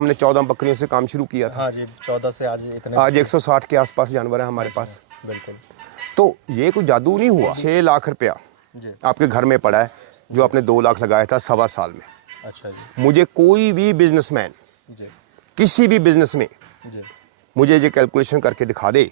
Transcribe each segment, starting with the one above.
हमने 14 बकरियों से काम शुरू किया था। हाँ जी, 14 से आज इतने। आज 160 के आसपास जानवर है हमारे पास। बिल्कुल। तो ये कोई जादू नहीं हुआ। 6 लाख रुपया जी। आपके घर में पड़ा है जो आपने 2 लाख लगाया था 1.25 साल में। अच्छा जी। मुझे कोई भी बिजनेसमैन जी। किसी भी बिजनेस में जी। मुझे ये कैलकुलेशन करके दिखा दे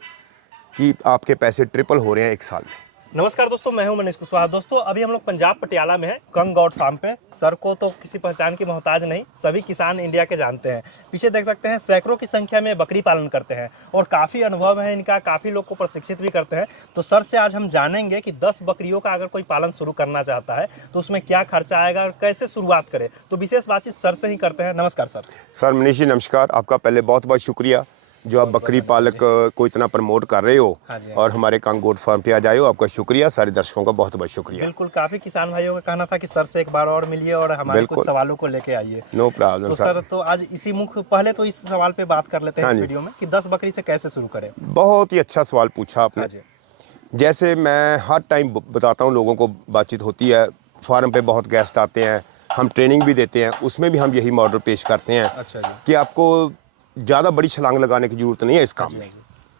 कि आपके पैसे ट्रिपल हो रहे हैं 1 साल में। नमस्कार दोस्तों, मैं हूं मनीष कुशवाहा। दोस्तों अभी हम लोग पंजाब पटियाला में हैं, कंग गॉड फार्म पे। सर को तो किसी पहचान की मोहताज नहीं, सभी किसान इंडिया के जानते हैं। पीछे देख सकते हैं सैकड़ों की संख्या में बकरी पालन करते हैं और काफ़ी अनुभव है इनका, काफ़ी लोग को प्रशिक्षित भी करते हैं। तो सर से आज हम जानेंगे कि 10 बकरियों का अगर कोई पालन शुरू करना चाहता है तो उसमें क्या खर्चा आएगा और कैसे शुरुआत करे। तो विशेष बातचीत सर से ही करते हैं। नमस्कार सर। सर मनीष जी नमस्कार, आपका पहले बहुत बहुत शुक्रिया जो आप बकरी पालक को इतना प्रमोट कर रहे हो। हाँ जी, और हमारे कंग गॉड फार्म पे आ जाए हो। आपका शुक्रिया, सारे दर्शकों का बहुत बहुत शुक्रिया। बिल्कुल, काफ़ी किसान भाइयों का कहना था कि सर से एक बार और मिलिए और हमारे कुछ सवालों को लेके आइए। No problem. तो सर तो आज इसी मुख्य पहले तो इस सवाल पे बात कर लेते हैं इस वीडियो में कि 10 बकरी से कैसे शुरू करें। बहुत ही अच्छा सवाल पूछा आपने। हाँ जी। जैसे मैं हर टाइम बताता हूँ, लोगों को बातचीत होती है, फार्म पे बहुत गेस्ट आते हैं, हम ट्रेनिंग भी देते हैं, उसमें भी हम यही मॉडल पेश करते हैं। अच्छा जी। कि आपको ज़्यादा बड़ी छलांग लगाने की ज़रूरत नहीं है इस काम में।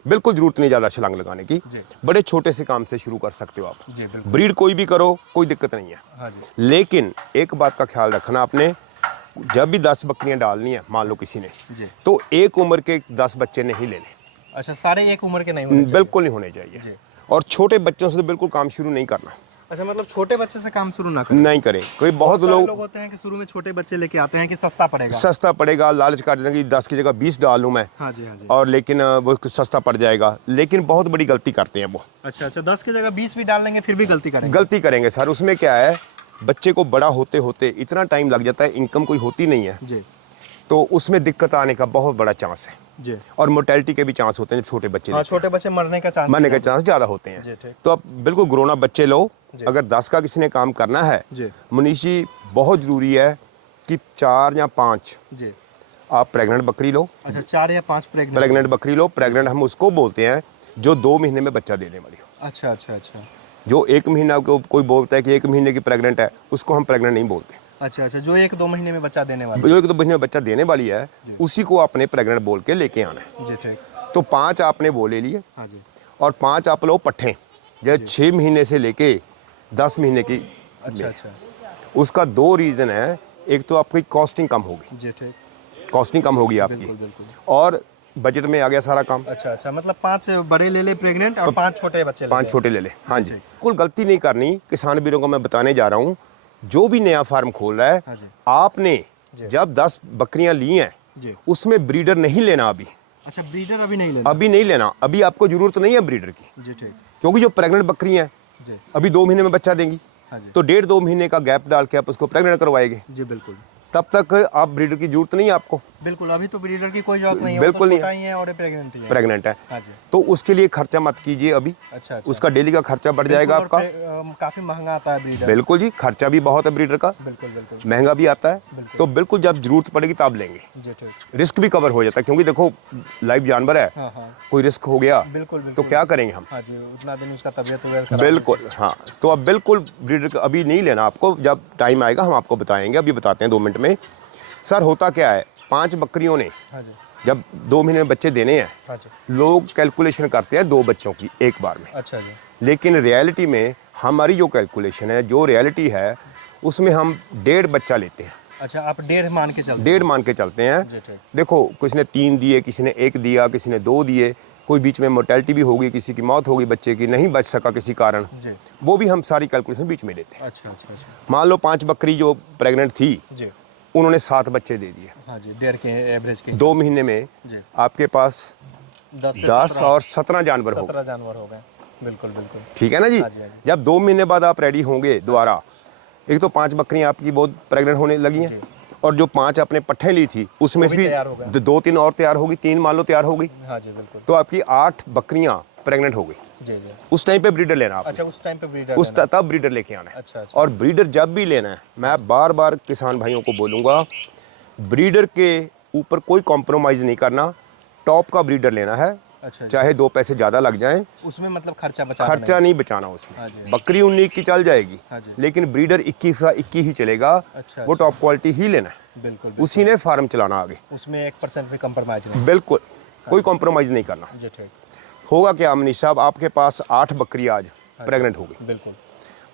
बिल्कुल ज़रूरत नहीं ज़्यादा छलांग लगाने की। बड़े छोटे से काम से शुरू कर सकते हो आप। जी, ब्रीड कोई भी करो, कोई दिक्कत नहीं है। हाँ जी। लेकिन एक बात का ख्याल रखना आपने, जब भी 10 बकरियां डालनी है, मान लो किसी ने, तो एक उम्र के 10 बच्चे नहीं लेने। अच्छा, सारे एक उम्र के नहीं होने चाहिए? बिल्कुल नहीं होने चाहिए। और छोटे बच्चों से तो बिल्कुल काम शुरू नहीं करना। अच्छा, मतलब छोटे बच्चे से काम शुरू ना करें? नहीं करें। कोई बहुत लोग होते हैं कि शुरू में छोटे बच्चे लेके आते हैं कि सस्ता पड़ेगा, लालच कर देंगे कि 10 की जगह 20 डाल लूँ मैं। हाँ जी, हाँ जी। और लेकिन वो सस्ता पड़ जाएगा, लेकिन बहुत बड़ी गलती करते हैं वो। अच्छा, 10 की जगह 20 भी डाल लेंगे फिर भी गलती करेंगे सर। उसमें क्या है, बच्चे को बड़ा होते होते इतना टाइम लग जाता है, इनकम कोई होती नहीं है जी। तो उसमें दिक्कत आने का बहुत बड़ा चांस है जी। और मोर्टेलिटी के भी चांस होते हैं जब छोटे बच्चे। हाँ, छोटे बच्चे मरने का चांस ज़्यादा होते हैं जी। ठीक। तो आप बिल्कुल ग्रोना बच्चे लो। अगर 10 का किसी ने काम करना है जी। मनीष जी, बहुत ज़रूरी है कि 4 या 5 जी आप प्रेग्नेंट बकरी लो। अच्छा, 4 या 5 प्रेग्नेंट बकरी लो। प्रेग्नेंट हम उसको बोलते हैं जो 2 महीने में बच्चा देने वाली हो। अच्छा अच्छा अच्छा। जो 1 महीना को कोई बोलता है कि 1 महीने की प्रेग्नेंट है, उसको हम प्रेग्नेंट नहीं बोलते। अच्छा अच्छा, जो 1-2 महीने में बच्चा देने वाली, जो 1-2 महीने में बच्चा देने वाली है, उसी को आपने प्रेग्नेंट बोल के लेके आना है। जी। ठीक। तो 5 आपने वो ले लिए। हाँ जी। और 5 आप लो पट्ठे, जो 6 महीने से लेके 10 महीने की। अच्छा अच्छा। उसका 2 रीज़न है। एक तो आपकी कॉस्टिंग कम होगी। जी। ठीक। कॉस्टिंग कम होगी आपकी। बिल्कुल बिल्कुल। और बजट में आ गया सारा काम। अच्छा अच्छा, मतलब 5 बड़े ले ले प्रेग्नेंट और 5 छोटे बच्चे ले ले। 5 छोटे ले ले। हाँ जी। कुल गलती नहीं करनी। किसान वीरों को मैं बताने जा रहा हूँ, जो भी नया फार्म खोल रहा है, हाँ जी। आपने जब 10 बकरियां ली हैं उसमें ब्रीडर नहीं लेना अभी। अच्छा, ब्रीडर अभी नहीं लेना? अभी नहीं लेना। अभी आपको जरूरत नहीं है ब्रीडर की। जी। ठीक। क्योंकि जो प्रेग्नेंट बकरी हैं अभी 2 महीने में बच्चा देंगी। हाँ जी। तो 1.5-2 महीने का गैप डाल के आप उसको प्रेग्नेंट करवाएंगे। जी बिल्कुल। तब तक आप ब्रीडर की जरूरत नहीं है आपको। बिल्कुल, अभी तो ब्रीडर की कोई जरूरत नहीं है। बिल्कुल नहीं है और प्रेग्नेंट है। हाँ जी। तो उसके लिए खर्चा मत कीजिए अभी। अच्छा। उसका डेली का खर्चा बढ़ जाएगा आपका। काफी महंगा आता है ब्रीडर। बिल्कुल जी, खर्चा भी बहुत है ब्रीडर का। बिल्कुल बिल्कुल। महंगा भी आता है। तो बिल्कुल जब जरूरत पड़ेगी तब लेंगे। जी। ठीक। रिस्क भी कवर हो जाता है, क्योंकि देखो लाइव जानवर है। हाँ हाँ। कोई रिस्क हो गया बिल्कुल तो क्या करेंगे हम। हाँ जी, उतना दिन उसका तबियत बिल्कुल। हाँ, तो अब बिल्कुल ब्रीडर अभी नहीं लेना आपको। जब टाइम आएगा हम आपको बताएंगे। अभी बताते हैं 2 मिनट में। सर होता क्या है, 5 बकरियों ने जब 2 महीने में बच्चे देने हैं, लोग कैलकुलेशन करते हैं 2 बच्चों की एक बार में। अच्छा जी। लेकिन रियलिटी में हमारी जो कैलकुलेशन है, जो रियलिटी है, उसमें हम 1.5 बच्चा लेते हैं। अच्छा, आप 1.5 मान के चलते हैं? 1.5 मान के चलते हैं। देखो, किसी ने 3 दिए, किसी ने 1 दिया, किसी ने 2 दिए, कोई बीच में मोर्टेलिटी भी होगी, किसी की मौत होगी, बच्चे की नहीं बच सका किसी कारण, वो भी हम सारी कैलकुलेशन बीच में लेते हैं। अच्छा अच्छा अच्छा। मान लो 5 बकरी जो प्रेग्नेंट थी, उन्होंने 7 बच्चे दे दिए। हाँ जी, 1.5 के एवरेज के 2 महीने में आपके पास 10 और 17 जानवर हो गए। बिल्कुल बिल्कुल। ठीक है ना जी। जब 2 महीने बाद आप रेडी होंगे दोबारा, एक तो 5 बकरियां आपकी बहुत प्रेग्नेंट होने लगी हैं, और जो 5 आपने पट्ठे ली थी उसमें से भी 2-3 और तैयार होगी, 3 मान लो तैयार हो गई। हाँ जी बिल्कुल। तो आपकी 8 बकरियां प्रेग्नेंट हो गई। जी। उस टाइम पे ब्रीडर लेना आप। अच्छा, उस टाइम पे ब्रीडर तब ब्रीडर लेके आना है। अच्छा। और ब्रीडर जब भी लेना है, मैं बार बार किसान भाइयों को बोलूँगा, ब्रीडर के ऊपर कोई कॉम्प्रोमाइज़ नहीं करना। टॉप का ब्रीडर लेना है। अच्छा जी। चाहे 2 पैसे ज़्यादा लग जाएं, उसमें मतलब खर्चा बचा खर्चा नहीं बचाना हाँ उसमें। जी। बकरी 19 की चल जाएगी, हाँ जी। लेकिन ब्रीडर 21 का 21 ही चलेगा। अच्छा, वो अच्छा। टॉप क्वालिटी ही लेना है, बिल्कुल उसी ने फार्म चलाना आगे। उसमें 1% भी कंप्रोमाइज नहीं। बिल्कुल कोई कॉम्प्रोमाइज़ नहीं करना। जी ठीक। होगा क्या मनीष साहब, आपके पास 8 बकरी आज प्रेग्नेंट हो गई। बिल्कुल।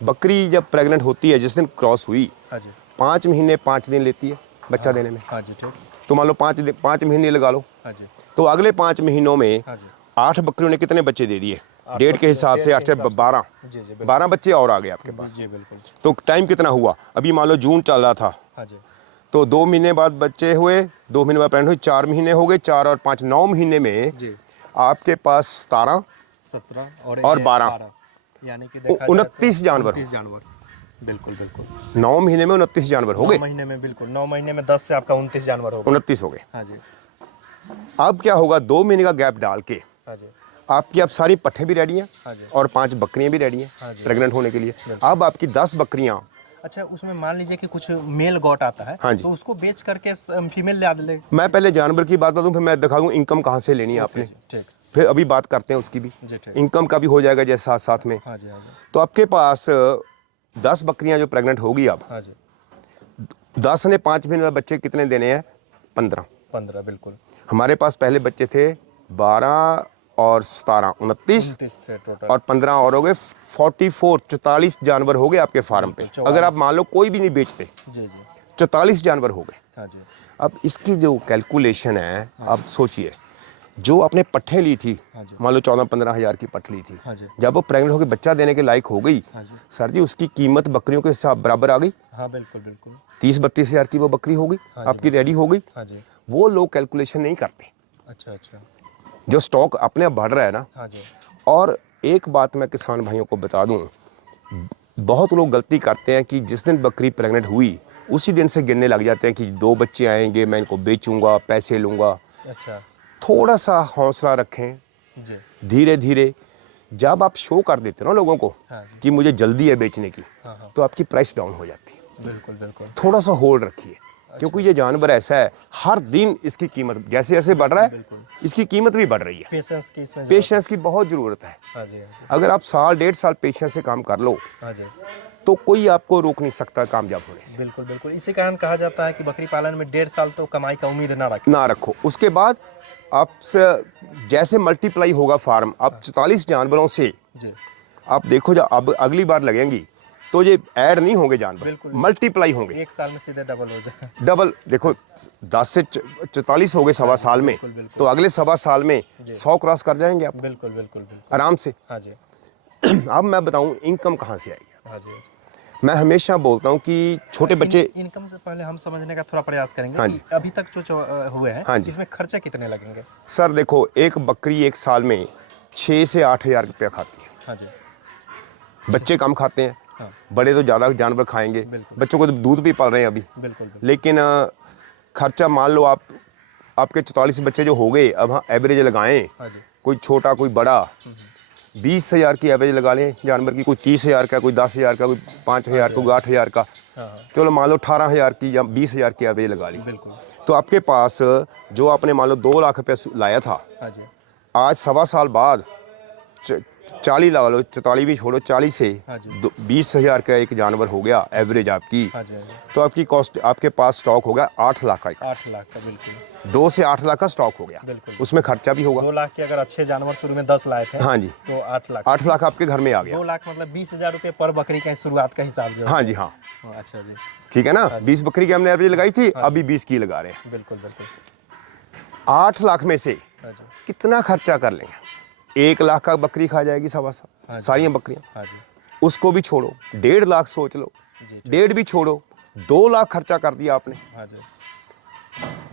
बकरी जब प्रेग्नेंट होती है, जिस दिन क्रॉस हुई, हाँ जी। 5 महीने 5 दिन लेती है बच्चा देने में। हाँ जी ठीक। तो मान लो 5 महीने लगा लो, हाँ जी। तो अगले 5 महीनों में हाँ जी। 8 बकरियों ने कितने बच्चे दे दिए? 8 डेढ़ के हिसाब से 8 से हिसाब से। 12, जी जी बिल्कुल। 12 बच्चे और आ गए आपके पास। जी बिल्कुल। तो टाइम कितना हुआ? अभी मान लो जून चल रहा था, हाँ जी। तो 2 महीने बाद बच्चे हुए, 2 महीने बाद प्रेग्नेंट हुई, 4 महीने हो गए, 4 और 5 9 महीने में जी। आपके पास 17 17 और ये 12 यानी कि देखा जाए 29 तो जानवर 29 जानवर। बिल्कुल बिल्कुल। 9 महीने में 29 जानवर हो 9 गए। महीने में बिल्कुल 9 महीने में 10 से आपका 29 जानवर होगा। 29 हो गए। हाँ जी। अब क्या होगा, 2 महीने का गैप डाल के हाँ जी। आपकी अब सारी पट्ठे भी रेडी हैं हाँ जी। और 5 बकरियां भी रेडी हैं हाँ जी। प्रेग्नेंट होने के लिए। अब आपकी 10 बकरियां, अच्छा उसमें मान लीजिए कि कुछ मेल गॉट आता है, हाँ जी। तो उसको बेच करके फीमेल ले ले। मैं पहले जानवर की बात बताऊं, फिर मैं दिखाऊं इनकम कहाँ से लेनी है आपने। ठीक। फिर अभी बात करते हैं उसकी भी, जी ठीक। इनकम का भी हो जाएगा जैसे साथ साथ में। हाँ जी। हाँ जी। तो आपके पास 10 बकरियां जो प्रेग्नेंट होगी अब, हाँ जी। 10 ने 5 महीने में बच्चे कितने देने हैं? 15। 15 बिल्कुल। हमारे पास पहले बच्चे थे 12 और 17 29 29 थे टोटल। और 15 और हो गए 44 जानवर हो गए आपके फार्म पे। 44। अगर आप मान लो कोई भी नहीं बेचते, जी जी। 44 जानवर हो गए। हाँ जी। अब इसकी जो कैलकुलेशन है, आप सोचिए, जो आपने पट्ठे ली थी, हाँ जी। मान लो 14-15 हज़ार की पट्ठ ली थी, हाँ जी। जब वो प्रेग्नेंट होकर बच्चा देने के लायक हो गई, हाँ जी। सर जी उसकी कीमत बकरियों के हिसाब बराबर आ गई। हाँ बिल्कुल बिल्कुल। 30-32 हज़ार की वो बकरी हो गई, हाँ जी। आपकी रेडी हो गई। हाँ जी। वो लोग कैलकुलेशन नहीं करते। अच्छा अच्छा। जो स्टॉक अपने आप बढ़ रहा है ना। हाँ जी। और एक बात मैं किसान भाइयों को बता दूं, बहुत लोग गलती करते हैं कि जिस दिन बकरी प्रेग्नेंट हुई उसी दिन से गिनने लग जाते हैं कि 2 बच्चे आएंगे, मैं इनको बेचूंगा, पैसे लूंगा। अच्छा। थोड़ा सा हौसला रखें, जी। धीरे धीरे। जब आप शो कर देते हो ना लोगों को हाँ जी। कि मुझे जल्दी है बेचने की, हाँ हाँ तो आपकी प्राइस डाउन हो जाती है। बिल्कुल बिल्कुल। थोड़ा सा होल्ड रखिए, क्योंकि ये जानवर ऐसा है, हर दिन इसकी कीमत जैसे जैसे बढ़ रहा है, बिल्कुल। इसकी कीमत भी बढ़ रही है। पेशेंस की इसमें पेशेंस की बहुत ज़रूरत है। हाँ जी। हाँ जी। अगर आप साल 1.5 साल पेशेंस से काम कर लो, हाँ जी। तो कोई आपको रोक नहीं सकता कामयाब होने से। बिल्कुल बिल्कुल। इसी कारण कहा जाता है कि बकरी पालन में 1.5 साल तो कमाई का उम्मीद ना रखें। ना रखो, उसके बाद आपसे जैसे मल्टीप्लाई होगा फार्म, अब 44 जानवरों से जी। आप देखो, जब अब अगली बार लगेंगी तो ये ऐड नहीं होंगे जानवर, बिल्कुल। मल्टीप्लाई होंगे। 1 साल में सीधे डबल हो जाए। डबल देखो, 10 से 44 हो गए सवा साल में, बिल्कुल, बिल्कुल। तो अगले सवा साल में 100 क्रॉस कर जाएंगे आप बिल्कुल बिल्कुल बिल्कुल। आराम से। हाँ जी। अब मैं बताऊं इनकम कहाँ से आएगी। हाँ जी। मैं हमेशा बोलता हूं कि छोटे बच्चे, इनकम से पहले हम समझने का थोड़ा प्रयास करेंगे हाँ कि अभी तक जो हुए हैं, हाँ जी। इसमें खर्चे कितने लगेंगे। सर देखो, एक बकरी एक साल में 6 से 8 हज़ार रुपया खाती है। हाँ जी। बच्चे कम खाते हैं, हाँ बड़े तो ज़्यादा जानवर खाएंगे। बिल्कुल। बच्चों को तो दूध भी पल रहे हैं अभी, बिल्कुल बिल्कुल। लेकिन खर्चा मान लो आपके 44 बच्चे जो हो गए, अब हाँ एवरेज लगाएं, हाँ जी। कोई छोटा कोई बड़ा, 20 हज़ार की एवरेज लगा लें जानवर की, कोई 30 हज़ार का, कोई 10 हज़ार का, कोई 5 हज़ार, कोई 8 हज़ार का। हाँ हाँ चलो मान लो 18 हज़ार की या 20 हज़ार की एवरेज लगा ली। बिल्कुल। तो आपके पास जो आपने मान लो 2 लाख रुपया लाया था, हाँ जी। आज सवा साल बाद 40 लगा लो, 44 भी छोड़ो, 40 से हाँ जी। 20 हज़ार का एक जानवर हो गया एवरेज आपकी। हाँ जी। हाँ जी। तो आपकी कॉस्ट, आपके पास स्टॉक होगा 8 लाख का। 8 लाख का बिल्कुल। 2 से 8 लाख का स्टॉक हो गया, बिल्कुल। उसमें खर्चा भी होगा। 2 लाख के अगर अच्छे जानवर शुरू में 10 लाए थे, हाँ जी, तो 8 लाख। 8 लाख आपके घर में आ गया। 2 लाख मतलब 20,000 रुपये पर बकरी का शुरुआत का हिसाब जो है। हाँ जी, हाँ अच्छा जी। ठीक है ना। 20 बकरी की हमने एवरेज लगाई थी, अभी 20 की लगा रहे हैं। बिल्कुल बिल्कुल। 8 लाख में से हाँ जी। कितना खर्चा कर लेंगे? 1 लाख का बकरी खा जाएगी सवा साल, हाँ जी। सारी बकरियां। हाँ जी। उसको भी छोड़ो, 1.5 लाख सोच लो, जी। 1.5 भी छोड़ो, 2 लाख खर्चा कर दिया आपने। हाँ जी।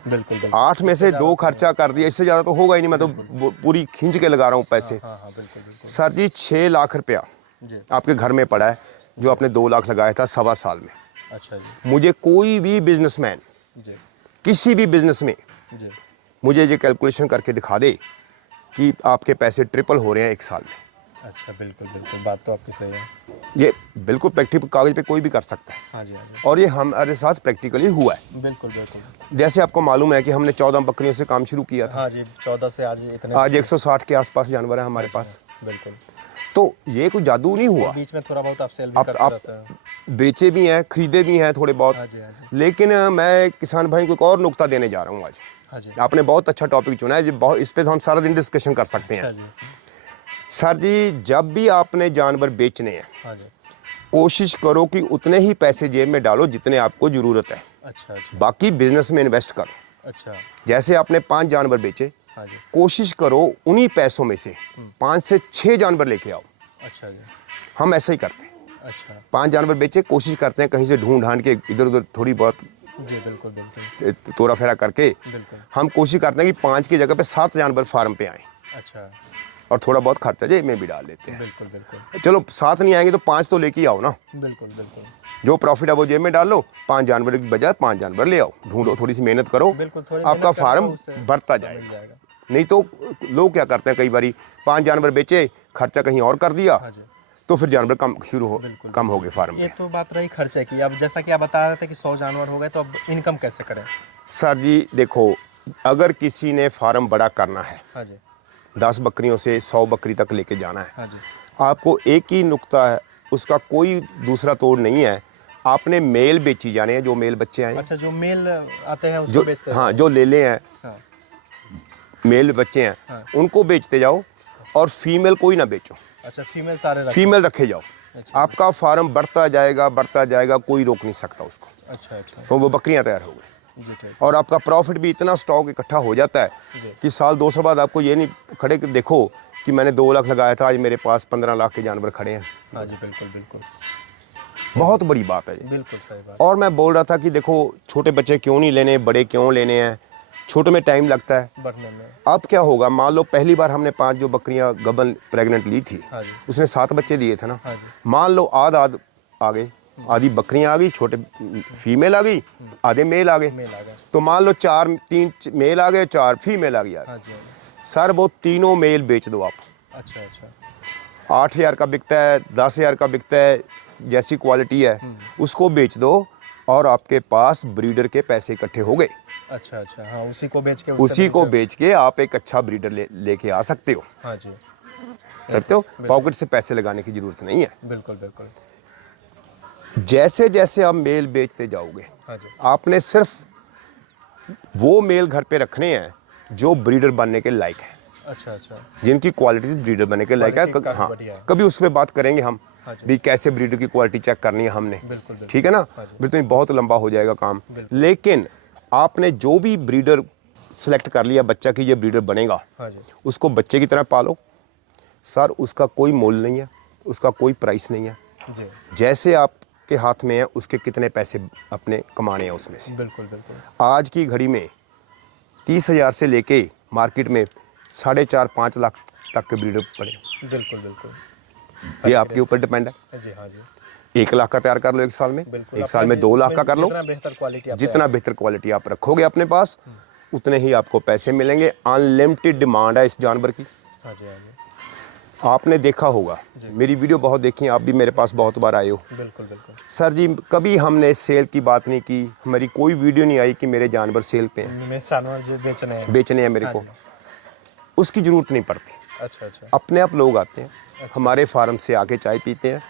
बिल्कुल बिल्कुल। 8 में से 2 खर्चा कर दिया, इससे ज़्यादा तो होगा ही नहीं। मैं तो पूरी खींच के लगा रहा हूँ पैसे। हाँ हाँ बिल्कुल बिल्कुल। सर जी 6 लाख रुपया जी। आपके घर में पड़ा है, जो आपने 2 लाख लगाया था सवा साल में। अच्छा जी। मुझे कोई भी बिजनेसमैन, जी। किसी भी बिजनेस में जी। मुझे ये कैलकुलेशन करके दिखा दे कि आपके पैसे ट्रिपल हो रहे हैं 1 साल में। अच्छा, बिल्कुल बिल्कुल, बात तो आपकी सही है। ये बिल्कुल प्रैक्टिकल कागज पे कोई भी कर सकता है, हाँ जी, हाँ जी, और ये हमारे साथ प्रैक्टिकली हुआ है। बिल्कुल बिल्कुल। जैसे आपको मालूम है कि हमने 14 बकरियों से काम शुरू किया था, हाँ जी, 14 से आज इतने आज 160 के आसपास जानवर है हमारे पास। बिल्कुल। तो ये कोई जादू नहीं हुआ। बीच में थोड़ा बहुत आप सेल भी आप करते रहते हैं। बेचे भी हैं, खरीदे भी हैं थोड़े बहुत। हाँ जी, हाँ जी, लेकिन मैं किसान भाई को एक और नुक्ता देने जा रहा हूँ आज। हाँ जी। आपने बहुत अच्छा टॉपिक चुना है जी, बहुत इस पे तो हम सारा दिन डिस्कशन कर सकते अच्छा हैं। जी, सर जी, जब भी आपने जानवर बेचने हैं, हाँ जी। कोशिश करो कि उतने ही पैसे जेब में डालो जितने आपको ज़रूरत है, अच्छा अच्छा बाकी बिजनेस में इन्वेस्ट करो। अच्छा। जैसे आपने 5 जानवर बेचे, हाँ जी। कोशिश करो उन्हीं पैसों में से 5 से 6 जानवर लेके आओ। अच्छा जी। हम ऐसा ही करते हैं। अच्छा 5 जानवर बेचे, कोशिश करते हैं कहीं से ढूंढ ढांड के इधर उधर थोड़ी बहुत जी, बिल्कुल बिल्कुल तोड़ा फेरा करके बिल्कुल। हम कोशिश करते हैं कि 5 की जगह पे 7 जानवर फार्म पे आए, अच्छा, और थोड़ा बहुत खर्चा जेब में भी डाल लेते हैं। बिल्कुल बिल्कुल चलो 7 नहीं आएंगे तो 5 तो लेके ही आओ ना। बिल्कुल बिल्कुल जो प्रॉफिट है वो जेब में डाल लो, 5 जानवर की बजाय 5 जानवर ले आओ, ढूंढो, थोड़ी सी मेहनत करो, बिल्कुल। थोड़ी आपका मेहनत करें फार्म तो उससे बढ़ता मिल जाएगा। जाएगा। नहीं तो लोग क्या करते हैं, कई बारी 5 जानवर बेचे, खर्चा कहीं और कर दिया, हाँ जी, तो फिर जानवर कम शुरू हो बिल्कुल, कम हो गए फार्म ये पे। तो बात रही खर्चे की। अब जैसा कि आप बता रहे थे कि 100 जानवर हो गए, तो अब इनकम कैसे करें? सर जी देखो, अगर किसी ने फार्म बड़ा करना है, हाँ जी, 10 बकरियों से 100 बकरी तक लेके जाना है, हाँ जी। आपको एक ही नुक्ता है, उसका कोई दूसरा तोड़ नहीं है। आपने मेल बेची जाने हैं, जो मेल बच्चे आए हैं, अच्छा, जो मेल आते हैं उसको जो बेचते हाँ हैं? जो ले ले हैं, हाँ, मेल बच्चे हैं, हाँ। उनको बेचते जाओ, और फीमेल कोई ना बेचो, अच्छा, फीमेल सारे रखें? फीमेल रखे जाओ। अच्छा, आपका फार्म बढ़ता जाएगा, कोई रोक नहीं सकता उसको, अच्छा अच्छा तो वो बकरियां तैयार हो गई, जी, ठीक। और आपका प्रॉफिट भी इतना स्टॉक इकट्ठा हो जाता है जी, कि साल 2 साल बाद आपको ये नहीं खड़े कि देखो कि मैंने 2 लाख लगाया था, आज मेरे पास 15 लाख के जानवर खड़े हैं। हाँ जी, बिल्कुल बिल्कुल बहुत बड़ी बात है ये। बिल्कुल सही बात। और मैं बोल रहा था कि देखो, छोटे बच्चे क्यों नहीं लेने, बड़े क्यों लेने हैं, छोटे में टाइम लगता है। बढ़ने में। अब क्या होगा, मान लो पहली बार हमने 5 जो बकरियां गबन प्रेग्नेंट ली थी, हाँ जी, उसने 7 बच्चे दिए थे ना। हाँ जी, मान लो आध आ गए, आधी बकरियां आ गई, छोटे फीमेल आ गई, आधे मेल आ गए, मेल आ गए। तो मान लो 3 मेल आ गए, 4 फीमेल आ गई। हाँ जी, हाँ जी। सर वो तीनों मेल बेच दो आप, अच्छा अच्छा 8,000 का बिकता है, 10,000 का बिकता है, जैसी क्वालिटी है उसको बेच दो, और आपके पास ब्रीडर के पैसे इकट्ठे हो गए। अच्छा अच्छा। हाँ, उसी को बेच के उसी को बेच के आप एक अच्छा ब्रीडर लेके आ सकते हो, हाँ जी, सकते हो। पॉकेट से पैसे लगाने की जरूरत नहीं है। बिल्कुल बिल्कुल। जैसे जैसे आप मेल बेचते जाओगे, हाँ जी, आपने सिर्फ वो मेल घर पे रखने हैं जो ब्रीडर बनने के लायक है, अच्छा अच्छा। जिनकी क्वालिटी ब्रीडर बनने के लायक है। क्वालिटी काफी हाँ, बढ़िया है। कभी उस पर बात करेंगे हम हाँ जी, भी, कैसे ब्रीडर की क्वालिटी चेक करनी है हमने, बिल्कुल बिल्कुल। ठीक है ना। हाँ जी, फिर तो बहुत लंबा हो जाएगा काम। बिल्कुल। लेकिन आपने जो भी ब्रीडर सेलेक्ट कर लिया बच्चा कि ये ब्रीडर बनेगा, हाँ जी, उसको बच्चे की तरह पालो। सर उसका कोई मोल नहीं है, उसका कोई प्राइस नहीं है। जी, जैसे आपके हाथ में है, उसके कितने पैसे अपने कमाने हैं उसमें से। बिल्कुल बिल्कुल। आज की घड़ी में 30,000 से लेके मार्केट में 4.5-5 लाख तक के ब्रीडर पड़े। बिल्कुल बिल्कुल। ये आपके ऊपर डिपेंड है। जी, हाँ जी, 1 लाख का तैयार कर लो एक साल में, बिल्कुल। एक साल में 2 लाख का कर लो। जितना बेहतर क्वालिटी आप जितना बेहतर क्वालिटी आप रखोगे अपने पास, उतने ही आपको पैसे मिलेंगे। अनलिमिटेड डिमांड है इस जानवर की। हाँ जी, हाँ जी, आपने देखा होगा, मेरी वीडियो बहुत देखी है, आप भी मेरे पास बहुत बार आए हो। बिल्कुल बिल्कुल। सर जी कभी हमने सेल की बात नहीं की, हमारी कोई वीडियो नहीं आई कि मेरे जानवर सेल पे हैं, मैं जानवर जो बेचने हैं। बेचने हैं मेरे हाँ को, जी। उसकी ज़रूरत नहीं पड़ती। अच्छा अच्छा, अपने आप लोग आते हैं हमारे फार्म से, आके चाय पीते हैं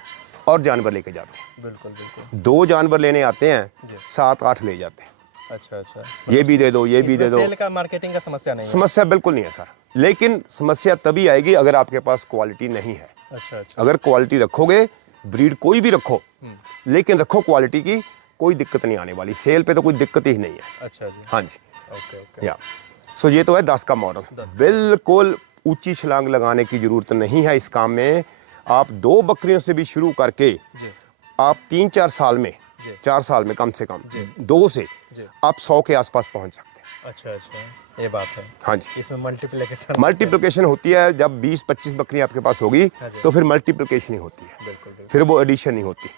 और जानवर लेके जाते हैं। बिल्कुल बिल्कुल। 2 जानवर लेने आते हैं, जी। 7-8 ले जाते हैं। अच्छा अच्छा। ये भी दे दो, ये भी दे इसमें दो। सेल का, मार्केटिंग का समस्या नहीं है? समस्या बिल्कुल नहीं है सर, लेकिन समस्या तभी आएगी अगर आपके पास क्वालिटी नहीं है। अच्छा अच्छा। अगर क्वालिटी रखोगे, ब्रीड कोई भी रखो, लेकिन रखो क्वालिटी की, कोई दिक्कत नहीं आने वाली। सेल पे तो कोई दिक्कत ही नहीं है। अच्छा जी, हाँ जी, ओके ओके। या सो ये तो है 10 का मॉडल। 10 बिल्कुल ऊंची छलांग लगाने की जरूरत नहीं है इस काम में। आप 2 बकरियों से भी शुरू करके जी आप 3-4 साल में, जी 4 साल में कम से कम जी 2 से जी। आप 100 के आसपास पहुंच सकते हैं। अच्छा अच्छा, ये बात है। हाँ जी, इसमें मल्टीप्लिकेशन मल्टीप्लिकेशन होती है। जब 20-25 बकरियां आपके पास होगी हाँ जी। तो फिर मल्टीप्लिकेशन ही होती है, बिल्कुल बिल्कुल। फिर वो एडिशन नहीं होती।